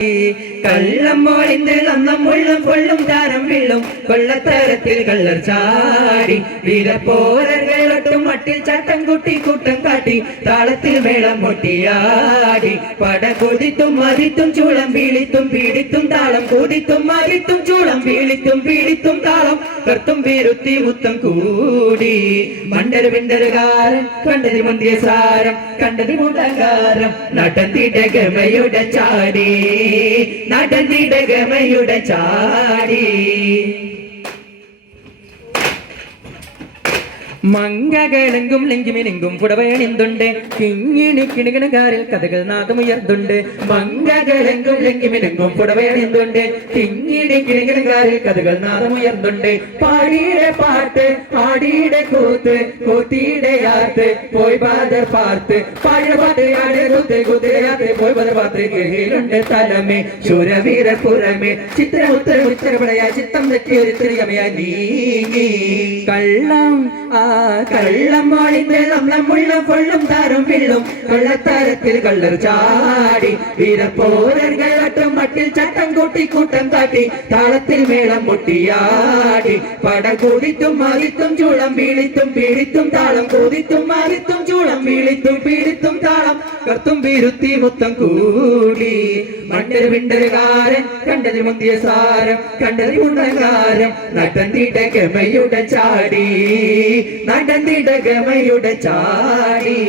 കള്ളം മോളിന്ത് നന്നം മുള്ളും കൊള്ളും താരം വീഴും കൊള്ളത്തരത്തിൽ കള്ളർ ചാടി വീരപ്പോരകൾ ഒട്ടും മട്ടിൽ ചട്ടം കുട്ടി കൂട്ടം കാട്ടി. താളത്തിൽ മേളം പട കൊതിത്തും മതിത്തും ചൂളം വീളിത്തും പീഡിത്തും താളം കൂടിത്തും മതിത്തും ചൂളം വീളിത്തും പീഡിത്തും താളം കർത്തും വീരുത്തി മുത്തം കൂടി. മണ്ടര് വിണ്ടരുകാരൻ കണ്ടതി മുന്തിയ സാരം കണ്ടതി മുണ്ടകാരം നടന്നിട ഗമയുടെ ചാടി നടന്നിട ഗമയുടെ ചാടി. മങ്കകളെങ്കും ലിംഗിമിനെങ്കും പുടവയണിന്തുണ്ട് കിങ്ങിണി കിണികിണകാരിൽ കഥകൾ നാദമുയർന്നുണ്ട് മങ്കകളെങ്കും ലിംഗിമിനെങ്കും പുടവയണിന്തുണ്ട് കിങ്ങിണി കിണികിണകാരിൽ കഥകൾ നാദമുയർന്നുണ്ട് പാടിയുടെ പാട്ട് പാടിയുടെ കൂത്ത് കൂത്തിയുടെ യാത്ത് പോയി ബാദർ പാർത്ത്. പാടിയ പാട്ട് ആടെ കുത്ത് കുതിരയാത്ത് പോയി ബാദർ പാർത്ത്. ഗൃഹയിലുണ്ട് തലമേ ശൂരവീര പുറമേ. ചിത്രമുത്തര ഉത്തരപടയ ചിത്തം തെറ്റിയൊരു തിരികമയ നീങ്ങി. കള്ളം ആ കള്ളം മോളിന്റെ നമ്മളം മുള്ളും കൊള്ളും താരം വിള്ളും കൊള്ളത്താരത്തിൽ കള്ളർ ചാടി. വീരപ്പോരകൾ ഒട്ടും മട്ടിൽ ചട്ടം കൂട്ടി കൂട്ടം കാട്ടി. താളത്തിൽ മേളം മുട്ടിയാടി പട കൂടിത്തും മാറിത്തും ചൂളം വീളിത്തും പീഡിത്തും താളം കൂതിത്തും മാറിത്തും ചൂളം വീളിത്തും പീഡിത്തും താളം കത്തും വീരുത്തി മുത്തം കൂടി. മണ്ടര് വിണ്ടരുകാരൻ കണ്ടതിൽ മുന്തിയ സാരം കണ്ടതിൽ മുണ്ടകാരം നടന്നിട കെമയുടെ ചാടി. നടന്നിട ഗമയുടെ ചാടി.